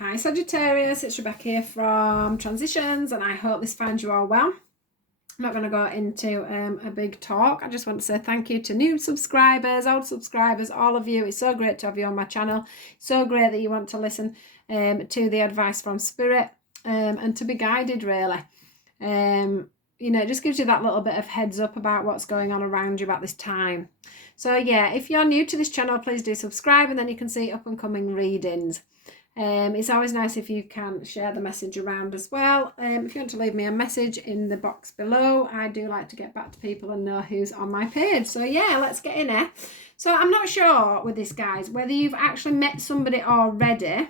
Hi Sagittarius, it's Rebecca here from Transitions, and I hope this finds you all well. I'm not going to go into a big talk. I just want to say thank you to new subscribers, old subscribers, all of you. It's so great to have you on my channel. So great that you want to listen to the advice from Spirit and to be guided, really. You know, it just gives you that little bit of heads up about what's going on around you about this time. So yeah, if you're new to this channel, please do subscribe, and then you can see up and coming readings. It's always nice if you can share the message around as well. If you want to leave me a message in the box below, I do like to get back to people and know who's on my page. So yeah, let's get in here. So I'm not sure with this, guys, whether you've actually met somebody already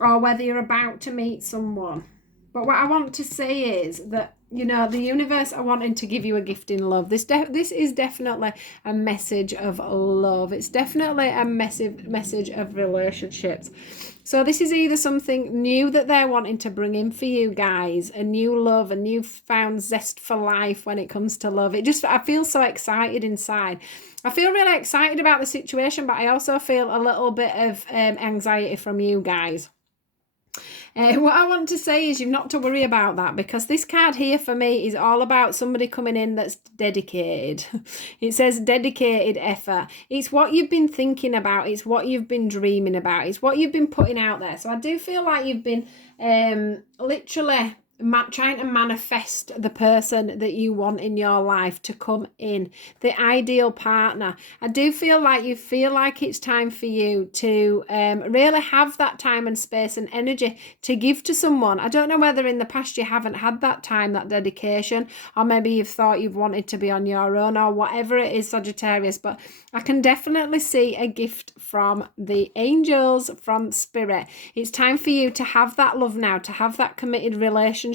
or whether you're about to meet someone. But what I want to say is that, you know, the universe are wanting to give you a gift in love. This is definitely a message of love. It's definitely a message of relationships. So this is either something new that they're wanting to bring in for you guys, a new love, a newfound zest for life when it comes to love. I feel so excited inside. I feel really excited about the situation, but I also feel a little bit of anxiety from you guys. What I want to say is you've not to worry about that, because this card here for me is all about somebody coming in that's dedicated. It says dedicated effort. It's what you've been thinking about. It's what you've been dreaming about. It's what you've been putting out there. So I do feel like you've been literally trying to manifest the person that you want in your life to come in, the ideal partner. I do feel like you feel like it's time for you to really have that time and space and energy to give to someone. I don't know whether in the past you haven't had that time, that dedication, or maybe you've thought you've wanted to be on your own, or whatever it is, Sagittarius, but I can definitely see a gift from the angels, from Spirit. It's time for you to have that love now, to have that committed relationship,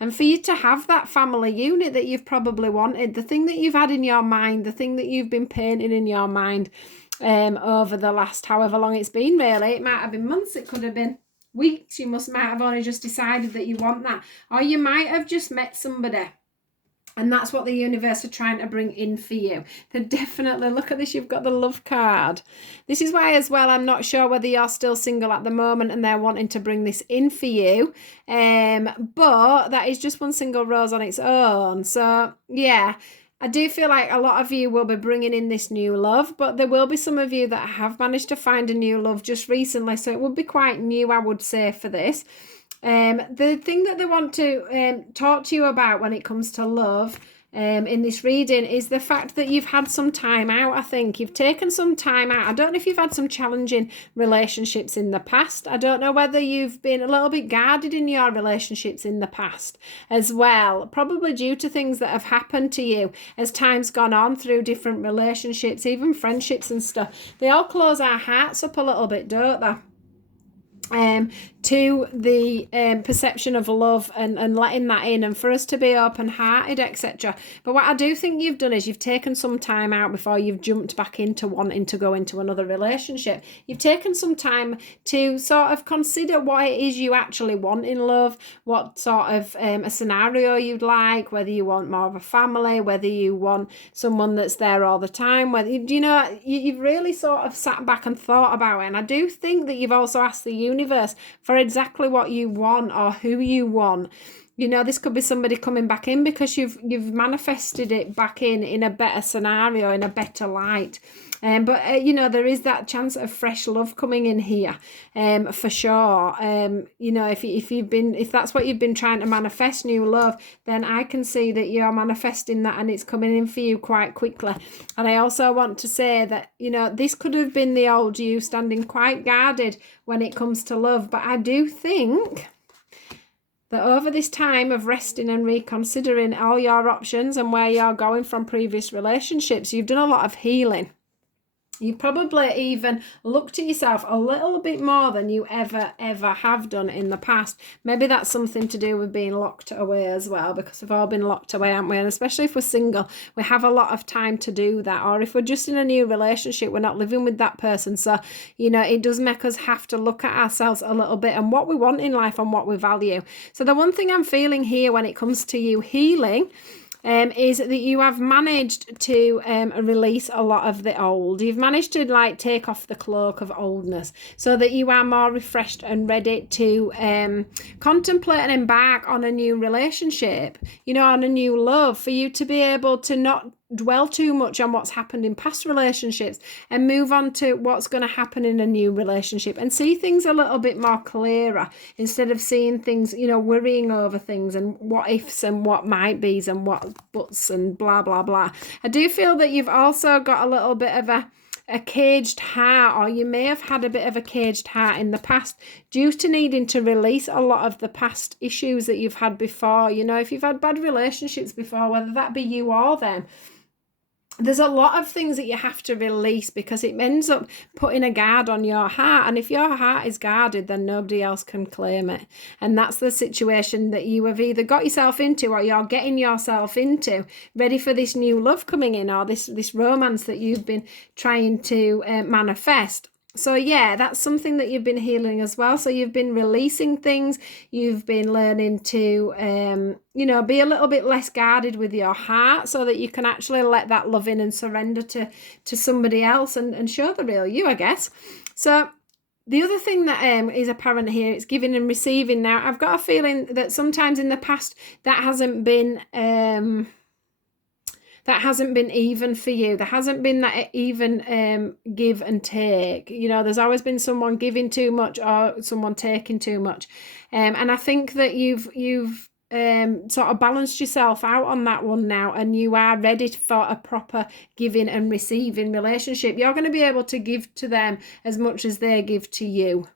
and for you to have that family unit that you've probably wanted, the thing that you've had in your mind, the thing that you've been painting in your mind over the last however long it's been, really. It might have been months, it could have been weeks. You might have only just decided that you want that, or you might have just met somebody, and that's what the universe are trying to bring in for you. They definitely, look at this, you've got the love card. This is why as well, I'm not sure whether you're still single at the moment and they're wanting to bring this in for you. But that is just one single rose on its own. So yeah, I do feel like a lot of you will be bringing in this new love, but there will be some of you that have managed to find a new love just recently. So it would be quite new, I would say, for this. The thing that they want to talk to you about when it comes to love in this reading is the fact that you've had some time out. I think you've taken some time out. I don't know if you've had some challenging relationships in the past. I don't know whether you've been a little bit guarded in your relationships in the past as well, probably due to things that have happened to you as time's gone on through different relationships, even friendships and stuff. They all close our hearts up a little bit, don't they? To the perception of love and letting that in, and for us to be open-hearted, etc. But what I do think you've done is you've taken some time out before you've jumped back into wanting to go into another relationship. You've taken some time to sort of consider what it is you actually want in love, what sort of a scenario you'd like, whether you want more of a family, whether you want someone that's there all the time, whether you've really sort of sat back and thought about it. And I do think that you've also asked the universe for exactly what you want or who you want. You know, this could be somebody coming back in because you've manifested it back in a better scenario, in a better light. But you know, there is that chance of fresh love coming in here, for sure. You know, if that's what you've been trying to manifest, new love, then I can see that you're manifesting that, and it's coming in for you quite quickly. And I also want to say that, you know, this could have been the old you standing quite guarded when it comes to love, but I do think that over this time of resting and reconsidering all your options and where you're going from previous relationships, you've done a lot of healing. You probably even looked at yourself a little bit more than you ever have done in the past. Maybe that's something to do with being locked away as well, because we've all been locked away, haven't we? And especially if we're single, we have a lot of time to do that. Or if we're just in a new relationship, we're not living with that person. So, you know, it does make us have to look at ourselves a little bit and what we want in life and what we value. So the one thing I'm feeling here when it comes to you healing is that you have managed to release a lot of the old. You've managed to like take off the cloak of oldness so that you are more refreshed and ready to contemplate and embark on a new relationship, you know, on a new love, for you to be able to not dwell too much on what's happened in past relationships and move on to what's going to happen in a new relationship and see things a little bit more clearer instead of seeing things, you know, worrying over things and what ifs and what might be's and what buts and blah blah blah. I do feel that you've also got a little bit of a caged heart, or you may have had a bit of a caged heart in the past due to needing to release a lot of the past issues that you've had before. You know, if you've had bad relationships before, whether that be you or them, there's a lot of things that you have to release because it ends up putting a guard on your heart. And if your heart is guarded, then nobody else can claim it. And that's the situation that you have either got yourself into or you're getting yourself into, ready for this new love coming in, or this romance that you've been trying to manifest. So yeah, that's something that you've been healing as well. So you've been releasing things. You've been learning to, you know, be a little bit less guarded with your heart so that you can actually let that love in and surrender to somebody else and show the real you, I guess. So the other thing that is apparent here, it's giving and receiving. Now, I've got a feeling that sometimes in the past that hasn't been even for you. There hasn't been that even give and take. You know, there's always been someone giving too much or someone taking too much. And I think that you've sort of balanced yourself out on that one now, and you are ready for a proper giving and receiving relationship. You're going to be able to give to them as much as they give to you,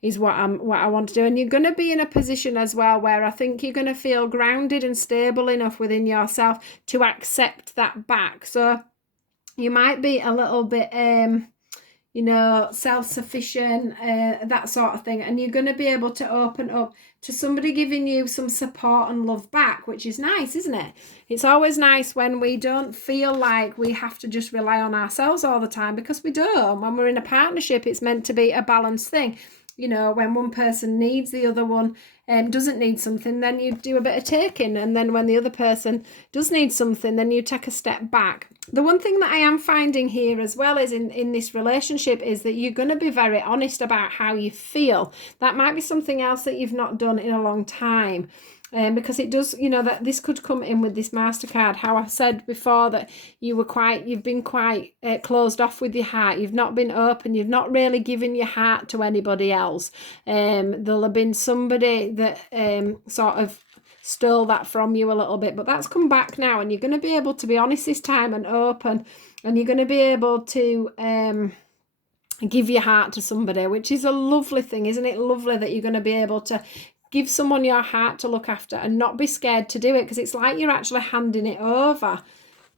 is what I want to do. And you're going to be in a position as well where I think you're going to feel grounded and stable enough within yourself to accept that back. So you might be a little bit you know, self-sufficient, that sort of thing, and you're going to be able to open up to somebody giving you some support and love back, which is nice, isn't it? It's always nice when we don't feel like we have to just rely on ourselves all the time, because we don't. When we're in a partnership, it's meant to be a balanced thing. You know, when one person needs, the other one doesn't need something, then you do a bit of taking. And then when the other person does need something, then you take a step back. The one thing that I am finding here as well is in this relationship is that you're going to be very honest about how you feel. That might be something else that you've not done in a long time. Because it does, you know, that this could come in with this MasterCard. How I said before that you've been quite closed off with your heart. You've not been open. You've not really given your heart to anybody else. There'll have been somebody that sort of stole that from you a little bit, but that's come back now, and you're going to be able to be honest this time and open, and you're going to be able to give your heart to somebody, which is a lovely thing. Isn't it lovely that you're going to be able to give someone your heart to look after and not be scared to do it, because it's like you're actually handing it over.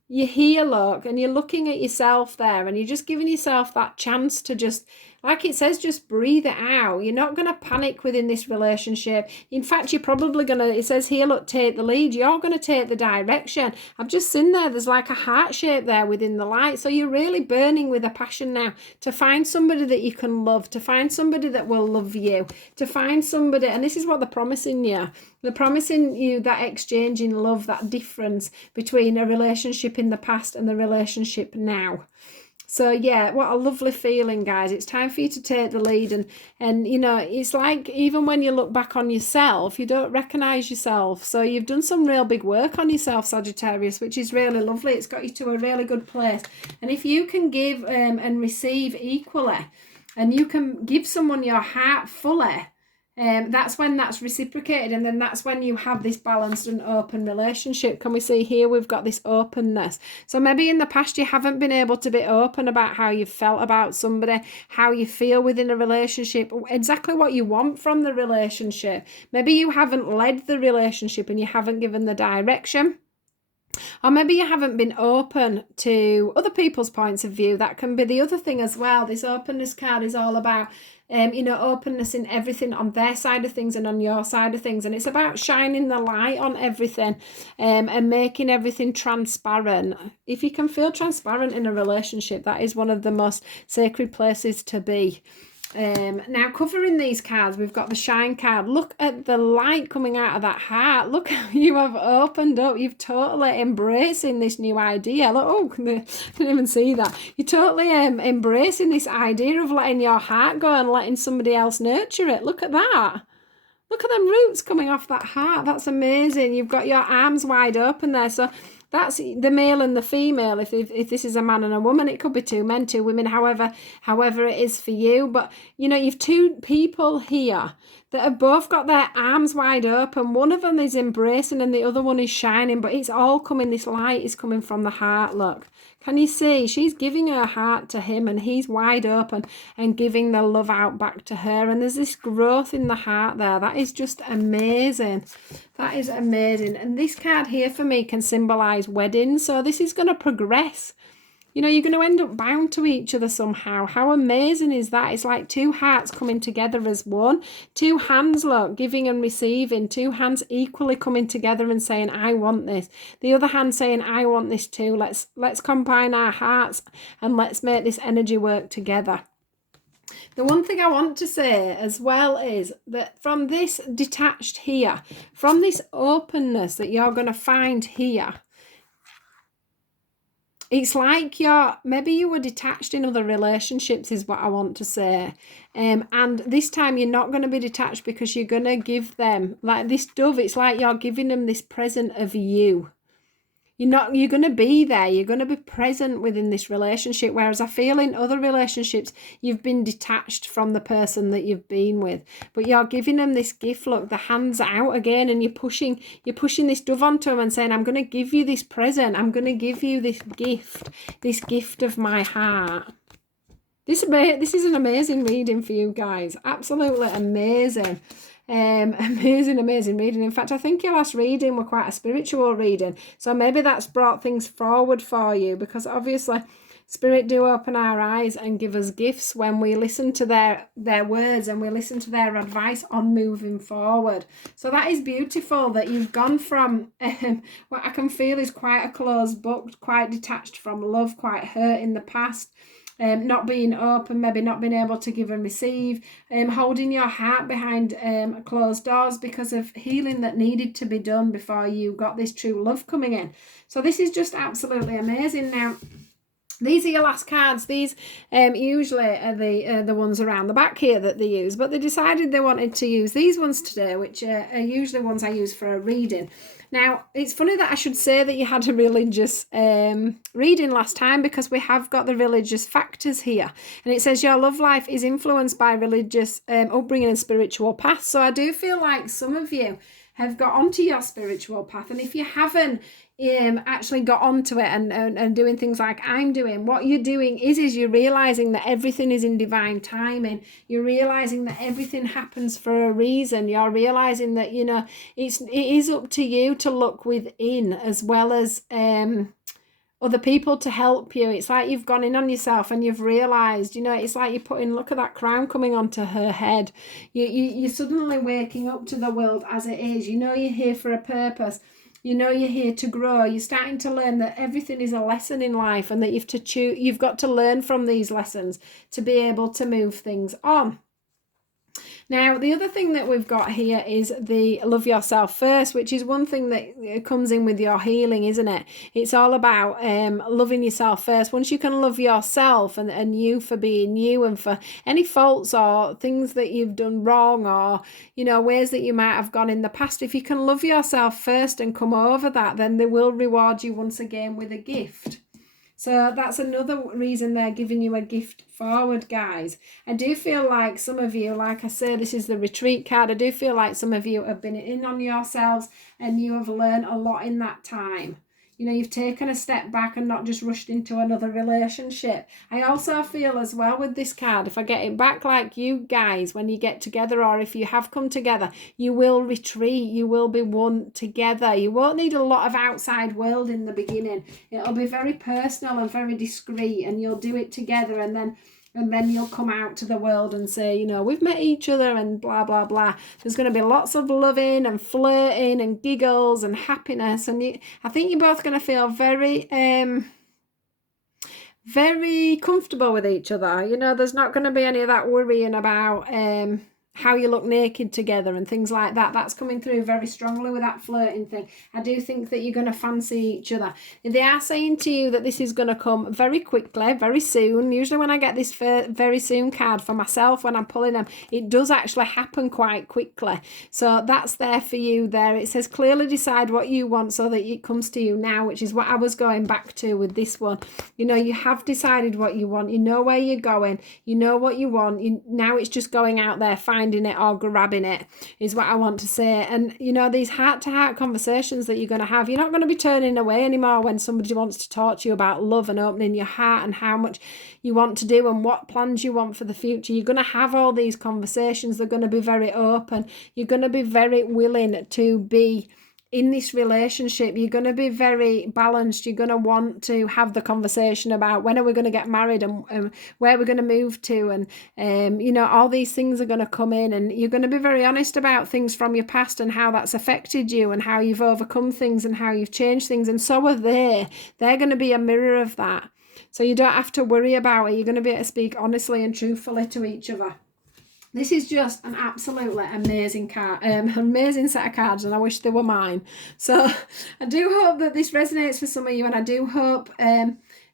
You're here, look, and you're looking at yourself there, and you're just giving yourself that chance to just, like it says, just breathe it out. You're not going to panic within this relationship. In fact, you're probably going to, it says here, look, take the lead. You're going to take the direction. I've just seen there's like a heart shape there within the light. So you're really burning with a passion now to find somebody that you can love, to find somebody that will love you, to find somebody, and this is what they're promising you. They're promising you that exchange in love, that difference between a relationship in the past and the relationship now. So yeah, what a lovely feeling, guys. It's time for you to take the lead, and you know, it's like even when you look back on yourself, you don't recognize yourself. So you've done some real big work on yourself, Sagittarius, which is really lovely. It's got you to a really good place. And if you can give and receive equally, and you can give someone your heart fully, that's when that's reciprocated, and then that's when you have this balanced and open relationship. Can we see here we've got this openness? So maybe in the past you haven't been able to be open about how you felt about somebody, how you feel within a relationship, exactly what you want from the relationship. Maybe you haven't led the relationship and you haven't given the direction. Or maybe you haven't been open to other people's points of view. That can be the other thing as well. This openness card is all about you know, openness in everything on their side of things and on your side of things. And it's about shining the light on everything and making everything transparent. If you can feel transparent in a relationship, that is one of the most sacred places to be. Now, covering these cards, we've got the shine card. Look at the light coming out of that heart. Look how you have opened up. You've totally embracing this new idea. Look, oh, I didn't even see that. You're totally embracing this idea of letting your heart go and letting somebody else nurture it. Look at that. Look at them roots coming off that heart. That's amazing. You've got your arms wide open there. So that's the male and the female. If this is a man and a woman, it could be two men, two women, however it is for you. But, you know, you've two people here that have both got their arms wide open. One of them is embracing and the other one is shining. But it's all coming, this light is coming from the heart, look. Can you see? She's giving her heart to him and he's wide open and giving the love out back to her. And there's this growth in the heart there. That is just amazing. That is amazing. And this card here for me can symbolize wedding. So this is going to progress. You know, you're going to end up bound to each other somehow. How amazing is that? It's like two hearts coming together as one. Two hands, look, giving and receiving. Two hands equally coming together and saying, I want this. The other hand saying, I want this too. Let's combine our hearts and let's make this energy work together. The one thing I want to say as well is that from this detached here, from this openness that you're going to find here, it's like maybe you were detached in other relationships is what I want to say. And this time you're not going to be detached because you're going to give them, like this dove, it's like you're giving them this present of you. You're going to be there. You're going to be present within this relationship. Whereas I feel in other relationships, you've been detached from the person that you've been with. But you're giving them this gift. Look, the hands out again, and you're pushing this dove onto them and saying, I'm going to give you this present. I'm going to give you this gift of my heart. This is an amazing reading for you guys. Absolutely amazing. Amazing reading. In fact, I think your last reading were quite a spiritual reading, so maybe that's brought things forward for you, because obviously Spirit do open our eyes and give us gifts when we listen to their words and we listen to their advice on moving forward. So that is beautiful that you've gone from what I can feel is quite a closed book, quite detached from love, quite hurt in the past, not being open, maybe not being able to give and receive, holding your heart behind closed doors because of healing that needed to be done before you got this true love coming in. So this is just absolutely amazing. Now, these are your last cards. These usually are the ones around the back here that they use, but they decided they wanted to use these ones today, which are usually ones I use for a reading. Now, it's funny that I should say that you had a religious reading last time, because we have got the religious factors here. And it says your love life is influenced by religious upbringing and spiritual path. So I do feel like some of you have got onto your spiritual path. And if you haven't actually got onto it and doing things like I'm doing, what you're doing is you're realizing that everything is in divine timing. You're realizing that everything happens for a reason. You're realizing that, you know, it is up to you to look within as well as other people to help you. It's like you've gone in on yourself and you've realized, you know, it's like you're putting, look at that crown coming onto her head. You're suddenly waking up to the world as it is. You know, you're here for a purpose. You know, you're here to grow. You're starting to learn that everything is a lesson in life, and that you've got to learn from these lessons to be able to move things on. Now, the other thing that we've got here is the love yourself first, which is one thing that comes in with your healing, isn't it? It's all about loving yourself first. Once you can love yourself and you for being you, and for any faults or things that you've done wrong, or, you know, ways that you might have gone in the past, if you can love yourself first and come over that, then they will reward you once again with a gift. So that's another reason they're giving you a gift forward, guys. I do feel like some of you, like I say, this is the retreat card. I do feel like some of you have been in on yourselves and you have learned a lot in that time. You know, you've taken a step back and not just rushed into another relationship. I also feel as well with this card, if I get it back, like you guys, when you get together, or if you have come together, you will retreat. You will be one together. You won't need a lot of outside world in the beginning. It'll be very personal and very discreet, and you'll do it together, and then you'll come out to the world and say, you know, we've met each other and blah, blah, blah. There's going to be lots of loving and flirting and giggles and happiness. And I think you're both going to feel very, very comfortable with each other. You know, there's not going to be any of that worrying about how you look naked together and things like that. That's coming through very strongly with that flirting thing. I do think that you're going to fancy each other. They are saying to you that this is going to come very quickly, very soon. Usually when I get this very soon card for myself, when I'm pulling them, it does actually happen quite quickly. So that's there for you there. It says clearly decide what you want so that it comes to you now, which is what I was going back to with this one. You know, you have decided what you want. You know where you're going. You know what you want. Now it's just going out there, finding it or grabbing it is what I want to say. And you know, these heart-to-heart conversations that you're going to have, you're not going to be turning away anymore when somebody wants to talk to you about love and opening your heart and how much you want to do and what plans you want for the future. You're going to have all these conversations. They're going to be very open. You're going to be very willing to be in this relationship. You're going to be very balanced. You're going to want to have the conversation about when are we going to get married and where we're going to move to, and you know, all these things are going to come in, and you're going to be very honest about things from your past and how that's affected you and how you've overcome things and how you've changed things, and so are they. They're going to be a mirror of that, so you don't have to worry about it. You're going to be able to speak honestly and truthfully to each other. This is just an absolutely amazing card, amazing set of cards, and I wish they were mine. So I do hope that this resonates for some of you, and I do hope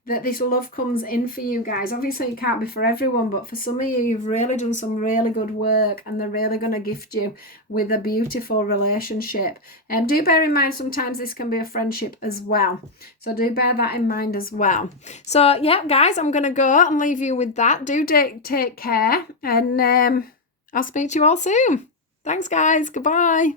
that this love comes in for you guys. Obviously, it can't be for everyone, but for some of you, you've really done some really good work, and they're really going to gift you with a beautiful relationship. And do bear in mind, sometimes this can be a friendship as well. So do bear that in mind as well. So yeah, guys, I'm going to go and leave you with that. Do take care, and I'll speak to you all soon. Thanks, guys. Goodbye.